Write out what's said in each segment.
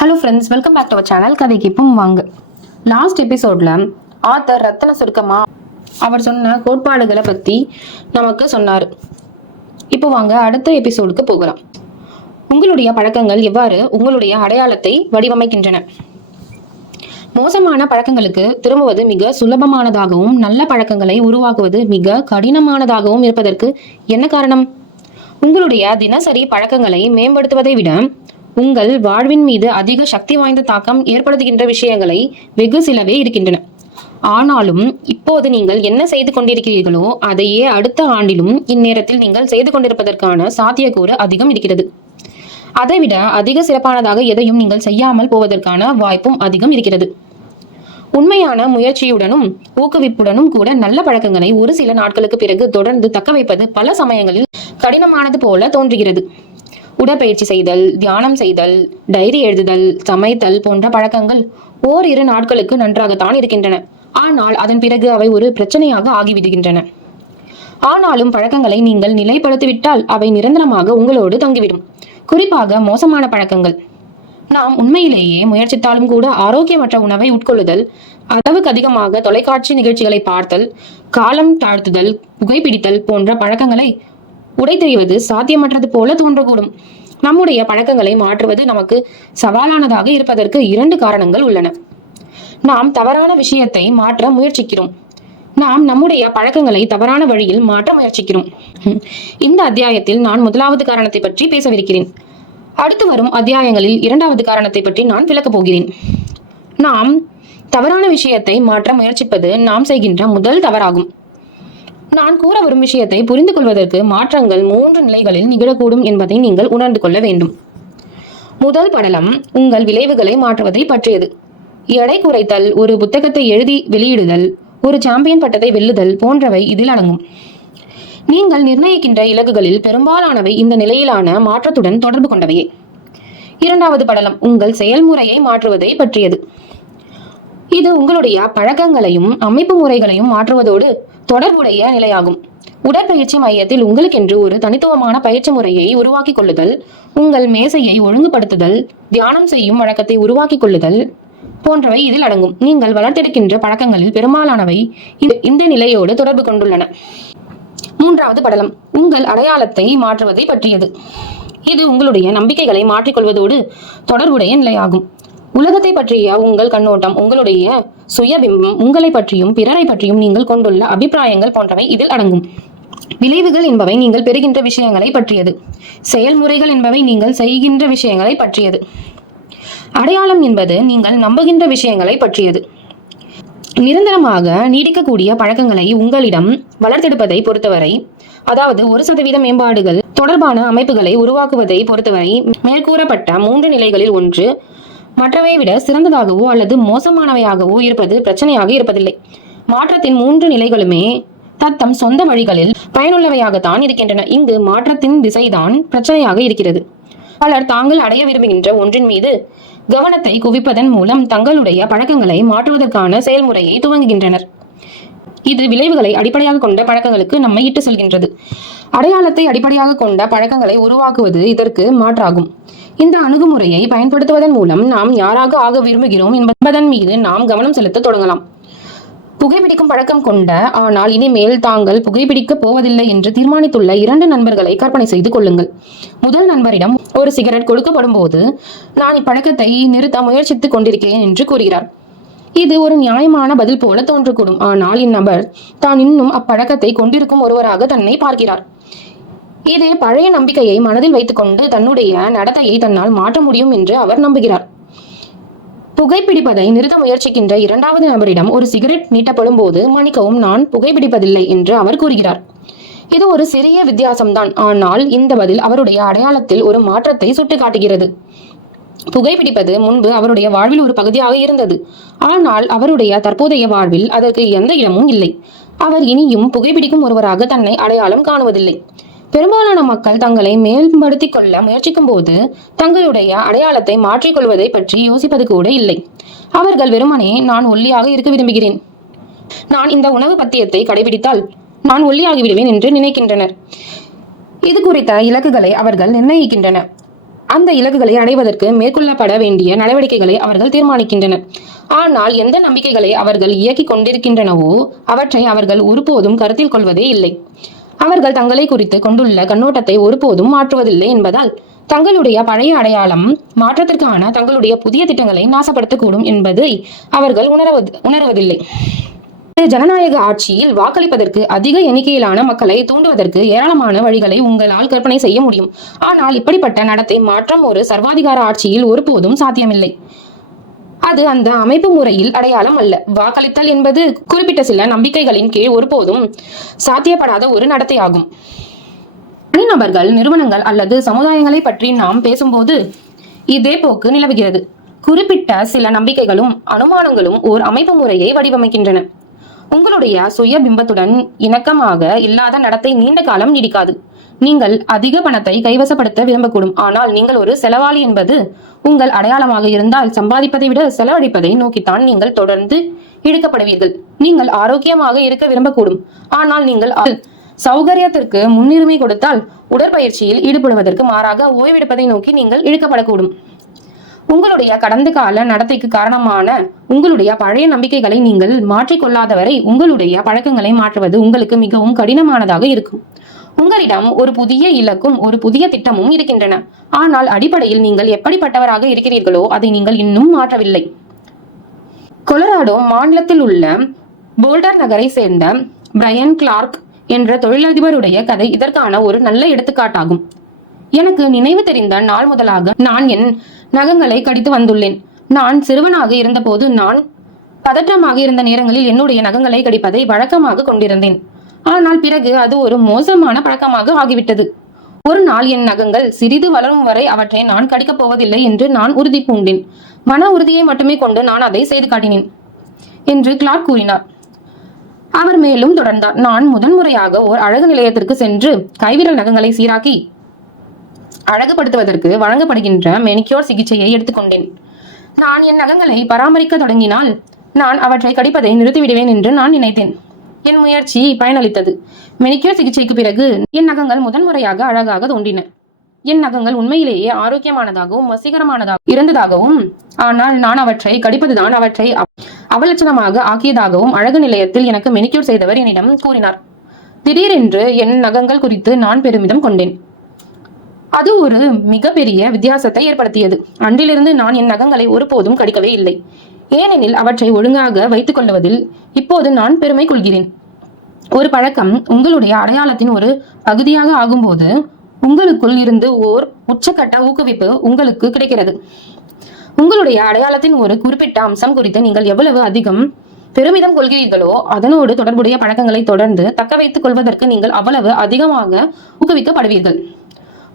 Hello friends, welcome back to our channel கதை கேட்போம் வாங்க. லாஸ்ட் எபிசோட்ல ஆத்தர் ரத்தன சுருக்கமா அவர் சொன்ன கோட்பாடுகளை பத்தி நமக்கு சொன்னார். இப்போ வாங்க அடுத்த எபிசோடுக்கு போகலாம். உங்களுடைய பழக்கங்கள் எவ்வாறு உங்களுடைய அடையாளத்தை வடிவமைக்கின்றன? மோசமான பழக்கங்களுக்கு திரும்புவது மிக சுலபமானதாகவும் நல்ல பழக்கங்களை உருவாக்குவது மிக கடினமானதாகவும் இருப்பதற்கு என்ன காரணம்? உங்களுடைய தினசரி பழக்கங்களை மேம்படுத்துவதை விட உங்கள் வாழ்வின் மீது அதிக சக்தி வாய்ந்த தாக்கம் ஏற்படுத்துகின்ற விஷயங்களை வெகு சிலவே இருக்கின்றன. ஆனாலும் இப்போது நீங்கள் என்ன செய்து கொண்டிருக்கிறீர்களோ அதையே அடுத்த ஆண்டிலும் இந்நேரத்தில் நீங்கள் செய்து கொண்டிருப்பதற்கான சாத்தியக்கூறு அதிகம் இருக்கிறது. அதைவிட அதிக சிறப்பானதாக எதையும் நீங்கள் செய்யாமல் போவதற்கான வாய்ப்பும் அதிகம் இருக்கிறது. உண்மையான முயற்சியுடனும் ஊக்குவிப்புடனும் கூட நல்ல பழக்கங்களை ஒரு சில நாட்களுக்கு பிறகு தொடர்ந்து தக்க வைப்பது பல சமயங்களில் கடினமானது போல தோன்றுகிறது. உடற்பயிற்சி செய்தல், தியானம் செய்தல், டைரி எழுதுதல், சமைத்தல் போன்ற பழக்கங்கள் ஓரிரு நாட்களுக்கு நன்றாகத்தான் இருக்கின்றன. ஆனால் அதன் பிறகு அவை ஒரு பிரச்சனையாக ஆகிவிடுகின்றன. ஆனாலும் பழக்கங்களை நீங்கள் நிலைப்படுத்திவிட்டால் அவை நிரந்தரமாக உங்களோடு தங்கிவிடும். குறிப்பாக மோசமான பழக்கங்கள். நாம் உண்மையிலேயே முயற்சித்தாலும் கூட ஆரோக்கியமற்ற உணவை உட்கொள்ளுதல், அளவுக்கு அதிகமாக தொலைக்காட்சி நிகழ்ச்சிகளை பார்த்தல், காலம் தாழ்த்துதல், புகைப்பிடித்தல் போன்ற பழக்கங்களை உடைத்தெறிவது சாத்தியமற்றது போல தோன்றக்கூடும். நம்முடைய பழக்கங்களை மாற்றுவது நமக்கு சவாலானதாக இருப்பதற்கு இரண்டு காரணங்கள் உள்ளன. நாம் தவறான விஷயத்தை மாற்ற முயற்சிக்கிறோம். நாம் நம்முடைய பழக்கங்களை தவறான வழியில் மாற்ற முயற்சிக்கிறோம். இந்த அத்தியாயத்தில் நான் முதலாவது காரணத்தை பற்றி பேசவிருக்கிறேன். அடுத்து வரும் அத்தியாயங்களில் இரண்டாவது காரணத்தை பற்றி நான் விளக்கப் போகிறேன். நாம் தவறான விஷயத்தை மாற்ற முயற்சிப்பது நாம் செய்கின்ற முதல் தவறாகும். நான் கூற வரும் விஷயத்தை புரிந்து கொள்வதற்கு மாற்றங்கள் 3 நிலைகளில் நிகழக்கூடும் என்பதை நீங்கள் உணர்ந்து கொள்ள வேண்டும். முதல் படலம் உங்கள் விளைவுகளை மாற்றுவதை பற்றியது. எடை குறைத்தல், ஒரு புத்தகத்தை எழுதி வெளியிடுதல், ஒரு சாம்பியன் பட்டத்தை வெல்லுதல் போன்றவை இதில் அடங்கும். நீங்கள் நிர்ணயிக்கின்ற இலக்குகளில் பெரும்பாலானவை இந்த நிலையிலான மாற்றத்துடன் தொடர்பு கொண்டவையே. இரண்டாவது படலம் உங்கள் செயல்முறையை மாற்றுவதை பற்றியது. இது உங்களுடைய பழக்கங்களையும் அமைப்பு முறைகளையும் மாற்றுவதோடு தொடர்புடைய நிலையாகும். உடற்பயிற்சி மையத்தில் உங்களுக்கென்று ஒரு தனித்துவமான பயிற்சி முறையை உருவாக்கி கொள்ளுதல், உங்கள் மேசையை ஒழுங்குபடுத்துதல், தியானம் செய்யும் வழக்கத்தை உருவாக்கி கொள்ளுதல் போன்றவை இதில் அடங்கும். நீங்கள் வளர்த்தெடுக்கின்ற பழக்கங்களில் பெரும்பாலானவை இந்த நிலையோடு தொடர்பு கொண்டுள்ளன. மூன்றாவது படலம் உங்கள் அடையாளத்தை மாற்றுவதை பற்றியது. இது உங்களுடைய நம்பிக்கைகளை மாற்றிக்கொள்வதோடு தொடர்புடைய நிலையாகும். உலகத்தை பற்றிய உங்கள் கண்ணோட்டம், உங்களுடைய சுயபிம்பம், உங்களை பற்றியும் பிறரை பற்றியும் நீங்கள் கொண்டுள்ள அபிப்பிராயங்கள் போன்றவை இதில் அடங்கும். விளைவுகள் என்பவை நீங்கள் பெறுகின்ற விஷயங்களை பற்றியது. செயல்முறைகள் என்பவை நீங்கள் செய்கின்ற விஷயங்களை பற்றியது. அடையாளம் என்பது நீங்கள் நம்புகின்ற விஷயங்களை பற்றியது. நிரந்தரமாக நீடிக்கக்கூடிய பழக்கங்களை உங்களிடம் வளர்த்தெடுப்பதை பொறுத்தவரை, அதாவது 1% மேம்பாடுகள் தொடர்பான அமைப்புகளை உருவாக்குவதை பொறுத்தவரை மேற்கூறப்பட்ட 3 நிலைகளில் ஒன்று மற்றவை விட சிறந்ததாகவோ அல்லது மோசமானவையாகவோ இருப்பது பிரச்சனையாக இருப்பதில்லை. மாற்றத்தின் 3 நிலைகளுமே தத்தம் சொந்த வழிகளில் பயனுள்ளவையாகத்தான் இருக்கின்றன. இங்கு மாற்றத்தின் திசைதான் பிரச்சனையாக இருக்கிறது. பலர் தாங்கள் அடைய விரும்புகின்ற ஒன்றின் மீது கவனத்தை குவிப்பதன் மூலம் தங்களுடைய பழக்கங்களை மாற்றுவதற்கான செயல்முறையை துவங்குகின்றனர். இது விளைவுகளை அடிப்படையாக கொண்ட பழக்கங்களுக்கு நம்மை இட்டு செல்கின்றது. அடையாளத்தை அடிப்படையாக கொண்ட பழக்கங்களை உருவாக்குவது இதற்கு மாற்றாகும். இந்த அணுகுமுறையை பயன்படுத்துவதன் மூலம் நாம் யாராக ஆக விரும்புகிறோம் என்பதன் மீது நாம் கவனம் செலுத்த தொடங்கலாம். புகைப்பிடிக்கும் பழக்கம் கொண்ட ஆனால் இனிமேல் தாங்கள் புகைப்பிடிக்க போவதில்லை என்று தீர்மானித்துள்ள 2 நண்பர்களை கற்பனை செய்து கொள்ளுங்கள். முதல் நண்பரிடம் ஒரு சிகரெட் கொடுக்கப்படும் போது, நான் இப்பழக்கத்தை நிறுத்த முயற்சித்துக் கொண்டிருக்கிறேன் என்று கூறுகிறார். இது ஒரு நியாயமான பதில் போல தோன்றக்கூடும். ஆனால் இந்நபர் தான் இன்னும் அப்பழக்கத்தை கொண்டிருக்கும் ஒருவராக தன்னை பார்க்கிறார். இதே பழைய நம்பிக்கையை மனதில் வைத்துக்கொண்டு தன்னுடைய நடத்தையை தன்னால் மாற்ற முடியும் என்று அவர் நம்புகிறார். புகைப்பிடிப்பதை நிறுத்த முயற்சிக்கின்ற 2வது நபரிடம் ஒரு சிகரெட் நீட்டப்படும் போது, மன்னிக்கவும், நான் புகைப்பிடிப்பதில்லை என்று அவர் கூறுகிறார். இது ஒரு சிறிய வித்தியாசம்தான். ஆனால் இந்த பதில் அவருடைய அடையாளத்தில் ஒரு மாற்றத்தை சுட்டிக்காட்டுகிறது. புகைப்பிடிப்பது முன்பு அவருடைய வாழ்வில் ஒரு பகுதியாக இருந்தது. ஆனால் அவருடைய தற்போதைய வாழ்வில் அதற்கு எந்த இடமும் இல்லை. அவர் இனியும் புகைப்பிடிக்கும் ஒருவராக தன்னை அடையாளம் காணுவதில்லை. பெரும்பாலான மக்கள் தங்களை மேம்படுத்திக் கொள்ள முயற்சிக்கும் போது தங்களுடைய அடையாளத்தை மாற்றிக்கொள்வதை பற்றி யோசிப்பது கூட இல்லை. அவர்கள் வெறுமனே நான் ஒல்லியாக இருக்க விரும்புகிறேன், நான் இந்த உணவு பத்தியத்தை கடைபிடித்தால் நான் ஒல்லியாகி விடுவேன் என்று நினைக்கின்றனர். இது குறித்த இலக்குகளை அவர்கள் நிர்ணயிக்கின்றனர். அந்த இலக்குகளை அடைவதற்கு மேற்கொள்ளப்பட வேண்டிய நடவடிக்கைகளை அவர்கள் தீர்மானிக்கின்றனர். ஆனால் எந்த நம்பிக்கைகளை அவர்கள் இயக்கிக் கொண்டிருக்கின்றனவோ அவற்றை அவர்கள் ஒருபோதும் கருத்தில் கொள்வதே இல்லை. அவர்கள் தங்களை குறித்து கொண்டுள்ள கண்ணோட்டத்தை ஒருபோதும் மாற்றுவதில்லை என்பதால் தங்களுடைய பழைய அடையாளம் மாற்றத்திற்கான தங்களுடைய புதிய திட்டங்களை நாசப்படுத்தக்கூடும் என்பதை அவர்கள் உணர்வதில்லை. ஜனநாயக ஆட்சியில் வாக்களிப்பதற்கு அதிக எண்ணிக்கையிலான மக்களை தூண்டுவதற்கு ஏராளமான வழிகளை உங்களால் கற்பனை செய்ய முடியும். ஆனால் இப்படிப்பட்ட நடத்தை மாற்றம் ஒரு சர்வாதிகார ஆட்சியில் ஒருபோதும் சாத்தியமில்லை. அது அந்த அமைப்பு முறையில் அடையாளம் அல்ல. வாக்களித்தல் என்பது குறிப்பிட்ட சில நம்பிக்கைகளின் கீழ் ஒருபோதும் சாத்தியப்படாத ஒரு நடத்தையாகும். தனிநபர்கள், நிறுவனங்கள் அல்லது சமுதாயங்களை பற்றி நாம் பேசும்போது இதே போக்கு நிலவுகிறது. குறிப்பிட்ட சில நம்பிக்கைகளும் அனுமானங்களும் ஓர் அமைப்பு முறையை வடிவமைக்கின்றன. உங்களுடைய சுய பிம்பத்துடன் இணக்கமாக இல்லாத நடத்தை நீண்ட காலம் நீடிக்காது. நீங்கள் அதிக பணத்தை கைவசப்படுத்த விரும்பக்கூடும், ஆனால் நீங்கள் ஒரு செலவாளி என்பது உங்கள் அடையாளமாக இருந்தால் சம்பாதிப்பதை விட செலவழிப்பதை நோக்கித்தான் நீங்கள் தொடர்ந்து இழுக்கப்படுவீர்கள். நீங்கள் ஆரோக்கியமாக இருக்க விரும்பக்கூடும், ஆனால் நீங்கள் சௌகரியத்திற்கு முன்னுரிமை கொடுத்தால் உடற்பயிற்சியில் ஈடுபடுவதற்கு மாறாக ஓய்வெடுப்பதை நோக்கி நீங்கள் இழுக்கப்படக்கூடும். உங்களுடைய கடந்த கால நடத்தைக்கு காரணமான உங்களுடைய பழைய நம்பிக்கைகளை நீங்கள் மாற்றிக்கொள்ளாதவரை உங்களுடைய பழக்கங்களை மாற்றுவது உங்களுக்கு மிகவும் கடினமானதாக இருக்கும். உங்களிடம் ஒரு புதிய இலக்கும் ஒரு புதிய திட்டமும் இருக்கின்றன, ஆனால் அடிப்படையில் நீங்கள் எப்படிப்பட்டவராக இருக்கிறீர்களோ அதை நீங்கள் இன்னும் மாற்றவில்லை. கொலராடோ மாநிலத்தில் உள்ள போல்டர் நகரை சேர்ந்த பிரையன் கிளார்க் என்ற தொழிலதிபருடைய கதை இதற்கான ஒரு நல்ல எடுத்துக்காட்டாகும். எனக்கு நினைவு தெரிந்த நாள் முதலாக நான் என் நகங்களை கடித்து வந்துள்ளேன். நான் சிறுவனாக இருந்தபோது நான் பதற்றமாக இருந்த நேரங்களில் என்னுடைய நகங்களை கடிப்பதை வழக்கமாக கொண்டிருந்தேன். ஆனால் பிறகு அது ஒரு மோசமான பழக்கமாக ஆகிவிட்டது. ஒரு நாள் என் நகங்கள் சிறிது வளரும் வரை அவற்றை நான் கடிக்கப் போவதில்லை என்று நான் உறுதி பூண்டேன். மன உறுதியை மட்டுமே கொண்டு நான் அதை செய்து காட்டினேன் என்று கிளார்க் கூறினார். அவர் மேலும் தொடர்ந்தார், நான் முதன்முறையாக ஓர் அழகு நிலையத்திற்கு சென்று கைவிரல் நகங்களை சீராக்கி அழகுபடுத்துவதற்கு வழங்கப்படுகின்ற மெனிக்யூர் சிகிச்சையை எடுத்துக்கொண்டேன். நான் என் நகங்களை பராமரிக்க தொடங்கினால் நான் அவற்றை கடிப்பதை நிறுத்திவிடுவேன் என்று நான் நினைத்தேன். என் முயற்சி பயனளித்தது. மெனிக்யூர் சிகிச்சைக்கு பிறகு என் நகங்கள் முதன்முறையாக அழகாக தோன்றின. என் நகங்கள் உண்மையிலேயே ஆரோக்கியமானதாகவும் வசீகரமானதாகவும் இருந்ததாகவும், ஆனால் நான் அவற்றை கடிப்பதுதான் அவற்றை அவலட்சணமாக ஆக்கியதாகவும் அழகு நிலையத்தில் எனக்கு மெனிக்யூர் செய்தவர் என்னிடம் கூறினார். திடீரென்று என் நகங்கள் குறித்து நான் பெருமிதம் கொண்டேன். அது ஒரு மிகப்பெரிய வித்தியாசத்தை ஏற்படுத்தியது. அன்றிலிருந்து நான் என் நகங்களை ஒருபோதும் கடிக்கவே இல்லை, ஏனெனில் அவற்றை ஒழுங்காக வைத்துக் கொள்வதில் இப்போது நான் பெருமை கொள்கிறேன். ஒரு பழக்கம் உங்களுடைய அடையாளத்தின் ஒரு பகுதியாக ஆகும்போது உங்களுக்குள் இருந்து ஓர் உச்சக்கட்ட ஊக்குவிப்பு உங்களுக்கு கிடைக்கிறது. உங்களுடைய அடையாளத்தின் ஒரு குறிப்பிட்ட அம்சம் குறித்து நீங்கள் எவ்வளவு அதிகம் பெருமிதம் கொள்கிறீர்களோ அதனோடு தொடர்புடைய பழக்கங்களை தொடர்ந்து தக்க வைத்துக் கொள்வதற்கு நீங்கள் அவ்வளவு அதிகமாக ஊக்குவிக்கப்படுவீர்கள்.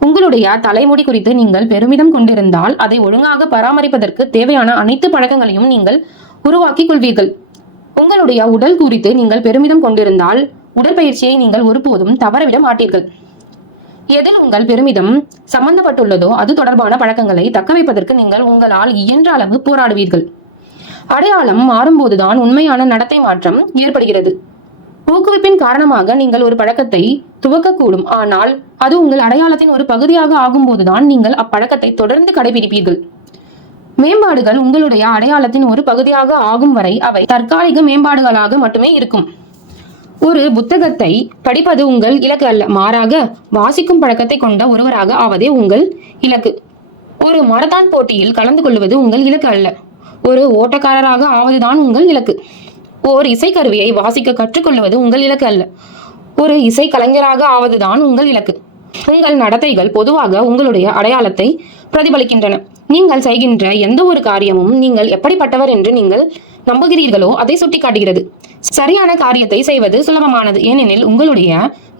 உங்களுடைய தலைமுடி குறித்து நீங்கள் பெருமிதம் கொண்டிருந்தால் அதை ஒழுங்காக பராமரிப்பதற்கு தேவையான அனைத்து பழக்கங்களையும் நீங்கள் உருவாக்கி கொள்வீர்கள். உங்களுடைய உடல் குறித்து நீங்கள் பெருமிதம் கொண்டிருந்தால் உடற்பயிற்சியை நீங்கள் ஒருபோதும் தவறவிட மாட்டீர்கள். எதில் உங்கள் பெருமிதம் சம்பந்தப்பட்டுள்ளதோ அது தொடர்பான பழக்கங்களை தக்க வைப்பதற்கு நீங்கள் உங்களால் இயன்ற அளவு போராடுவீர்கள். அடையாளம் மாறும்போதுதான் உண்மையான நடத்தை மாற்றம் ஏற்படுகிறது. ஊக்குவிப்பின் காரணமாக நீங்கள் ஒரு பழக்கத்தை துவக்கக்கூடும், ஆனால் அது உங்கள் அடையாளத்தின் ஒரு பகுதியாக ஆகும்போதுதான் நீங்கள் அப்பழக்கத்தை தொடர்ந்து கடைபிடிப்பீர்கள். மேம்பாடுகள் உங்களுடைய அடையாளத்தின் ஒரு பகுதியாக ஆகும் வரை அவை தற்காலிக மேம்பாடுகளாக மட்டுமே இருக்கும். ஒரு புத்தகத்தை படிப்பது உங்கள் இலக்கு அல்ல, மாறாக வாசிக்கும் பழக்கத்தை கொண்ட ஒருவராக ஆவதே உங்கள் இலக்கு. ஒரு மாரத்தான் போட்டியில் கலந்து கொள்வது உங்கள் இலக்கு அல்ல, ஒரு ஓட்டக்காரராக ஆவதுதான் உங்கள் இலக்கு. ஓர் இசைக்கருவியை வாசிக்க கற்றுக்கொள்வது உங்கள் இலக்கு அல்ல, ஒரு இசை கலைஞராக ஆவதுதான் உங்கள் இலக்கு. உங்கள் நடத்தைகள் பொதுவாக உங்களுடைய அடையாளத்தை பிரதிபலிக்கின்றன. நீங்கள் செய்கின்ற எந்த ஒரு காரியமும் நீங்கள் எப்படிப்பட்டவர் என்று நீங்கள் நம்புகிறீர்களோ அதை சுட்டிக்காட்டுகிறது. சரியான காரியத்தை செய்வது சுலபமானது, ஏனெனில் உங்களுடைய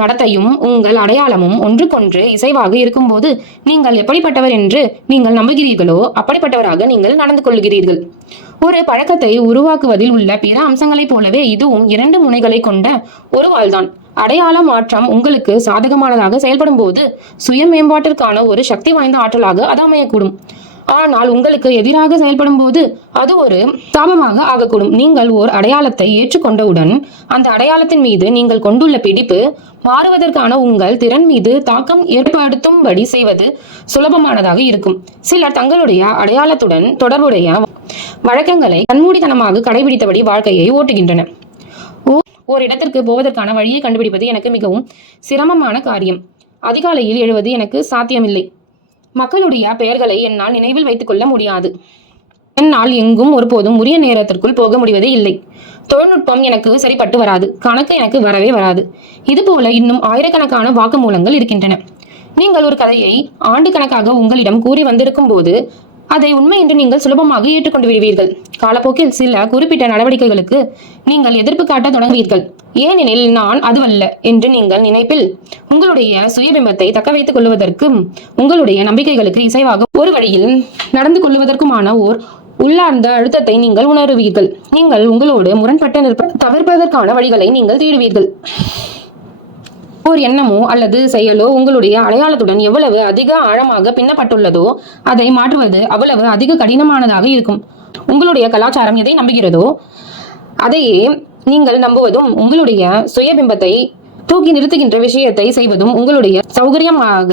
நடத்தையும் உங்கள் அடையாளமும் ஒன்றுக்கொன்று இசைவாக இருக்கும்போது நீங்கள் எப்படிப்பட்டவர் என்று நீங்கள் நம்புகிறீர்களோ அப்படிப்பட்டவராக நீங்கள் நடந்து கொள்கிறீர்கள். ஒரு பழக்கத்தை உருவாக்குவதில் உள்ள பிற அம்சங்களைப் போலவே இதுவும் இரண்டு முனைகளை கொண்ட ஒரு வாள்தான். அடையாள மாற்றம் உங்களுக்கு சாதகமானதாக செயல்படும் போது சுய மேம்பாட்டிற்கான ஒரு சக்தி வாய்ந்த ஆற்றலாக அது அமையக்கூடும். ஆனால் உங்களுக்கு எதிராக செயல்படும் போது அது ஒரு சாபமாக ஆகக்கூடும். நீங்கள் ஓர் அடையாளத்தை ஏற்றுக்கொண்டவுடன் அந்த அடையாளத்தின் மீது நீங்கள் கொண்டுள்ள பிடிப்பு மாறுவதற்கான உங்கள் திறன் மீது தாக்கம் ஏற்படுத்தும்படி செய்வது சுலபமானதாக இருக்கும். சிலர் தங்களுடைய அடையாளத்துடன் தொடர்புடைய வழக்கங்களை கண்மூடித்தனமாக கடைபிடித்தபடி வாழ்க்கையை ஓட்டுகின்றனர். ஓரிடத்திற்கு போவதற்கான வழியை கண்டுபிடிப்பது எனக்கு மிகவும் சிரமமான காரியம். அதிகாலையில் எழுவது எனக்கு சாத்தியமில்லை. மக்களுடைய பெயர்களை என்னால் நினைவில் வைத்துக் கொள்ள முடியாது. என்னால் எங்கும் ஒருபோதும் உரிய நேரத்திற்குள் போக முடிவதே இல்லை. தொழில்நுட்பம் எனக்கு சரிப்பட்டு வராது. கணக்கு எனக்கு வரவே வராது. இதுபோல இன்னும் ஆயிரக்கணக்கான வாக்குமூலங்கள் இருக்கின்றன. நீங்கள் ஒரு கதையை ஆண்டு கணக்காக உங்களிடம் கூறி வந்திருக்கும் போது அதை உண்மை என்று நீங்கள் சுலபமாக ஏற்றுக்கொண்டு விடுவீர்கள். காலப்போக்கில் சில குறிப்பிட்ட நடவடிக்கைகளுக்கு நீங்கள் எதிர்ப்பு காட்ட தொடங்குவீர்கள். ஏனெனில் நான் அதுவல்ல என்று நீங்கள் நினைப்பில் உங்களுடைய சுயபிம்பத்தை தக்க வைத்துக் கொள்வதற்கும் உங்களுடைய நம்பிக்கைகளுக்கு இசைவாக ஒரு வழியில் நடந்து கொள்வதற்குமான ஓர் உள்ளார்ந்த அழுத்தத்தை நீங்கள் உணருவீர்கள். நீங்கள் உங்களோடு முரண்பட்டு தவிர்ப்பதற்கான வழிகளை நீங்கள் தேடுவீர்கள். ஓர் எண்ணமோ அல்லது செயலோ உங்களுடைய அடையாளத்துடன் எவ்வளவு அதிக ஆழமாக பின்னப்பட்டுள்ளதோ அதை மாற்றுவது அவ்வளவு அதிக கடினமானதாக இருக்கும். உங்களுடைய கலாச்சாரம் எதை நம்புகிறதோ அதையே நீங்கள் நம்புவதும் உங்களுடைய சுயபிம்பத்தை தூக்கி நிறுத்துகின்ற விஷயத்தை செய்வதும் உங்களுடைய சௌகரியமாக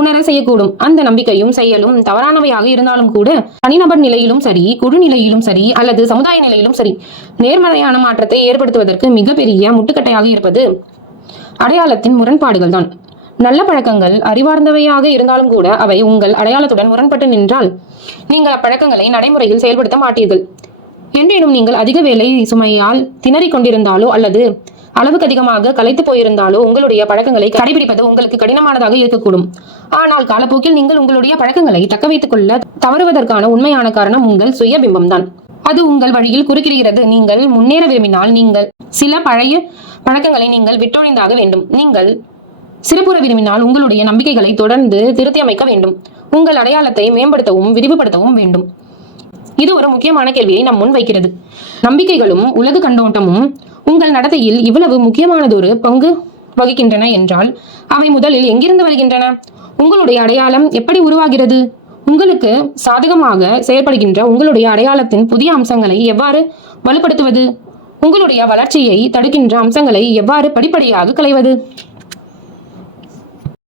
உணர செய்யக்கூடும். அந்த நம்பிக்கையும் செயலும் தவறானவையாக இருந்தாலும் கூட தனிநபர் நிலையிலும் சரி, குழு நிலையிலும் சரி அல்லது சமுதாய நிலையிலும் சரி நேர்மறையான மாற்றத்தை ஏற்படுத்துவதற்கு மிகப்பெரிய முட்டுக்கட்டையாக இருப்பது அடையாளத்தின் முரண்பாடுகள் தான். நல்ல பழக்கங்கள் அறிவார்ந்தவையாக இருந்தாலும் கூட அவை உங்கள் அடையாளத்துடன் முரண்பட்டு நின்றால் நீங்கள் அப்பழக்கங்களை நடைமுறையில் செயல்படுத்த மாட்டீர்கள். என்றேனும் நீங்கள் அதிக வேலை சுமையால் திணறிக் கொண்டிருந்தாலோ அல்லது அளவுக்கு அதிகமாக களைத்து போயிருந்தாலோ உங்களுடைய பழக்கங்களை கடைபிடிப்பது உங்களுக்கு கடினமானதாக இருக்கக்கூடும். ஆனால் காலப்போக்கில் நீங்கள் உங்களுடைய பழக்கங்களை தக்க வைத்துக் கொள்ள தவறுவதற்கான உண்மையான காரணம் உங்கள் சுய பிம்பம் தான். அது உங்கள் வழியில் குறுக்கிடுகிறது. நீங்கள் முன்னேற விரும்பினால் நீங்கள் சில பழைய பழக்கங்களை நீங்கள் விட்டொழிந்தாக வேண்டும். நீங்கள் சிறப்புற விரும்பினால் உங்களுடைய நம்பிக்கைகளை தொடர்ந்து திருத்தி அமைக்க வேண்டும். உங்கள் அடையாளத்தை மேம்படுத்தவும் விரிவுபடுத்தவும் வேண்டும். இது ஒரு முக்கியமான கேள்வியை நம் முன் வைக்கிறது. நம்பிக்கைகளும் உலக கண்ணோட்டமும் உங்கள் நடத்தையில் இவ்வளவு முக்கியமானதொரு பங்கு வகிக்கின்றன என்றால் அவை முதலில் எங்கிருந்து வருகின்றன? உங்களுடைய அடையாளம் எப்படி உருவாகிறது? உங்களுக்கு சாதகமாக செயல்படுகின்ற உங்களுடைய அடையாளத்தின் புதிய அம்சங்களை எவ்வாறு வலுப்படுத்துவது? உங்களுடைய வளர்ச்சியை தடுக்கின்ற அம்சங்களை எவ்வாறு படிப்படியாக களைவது?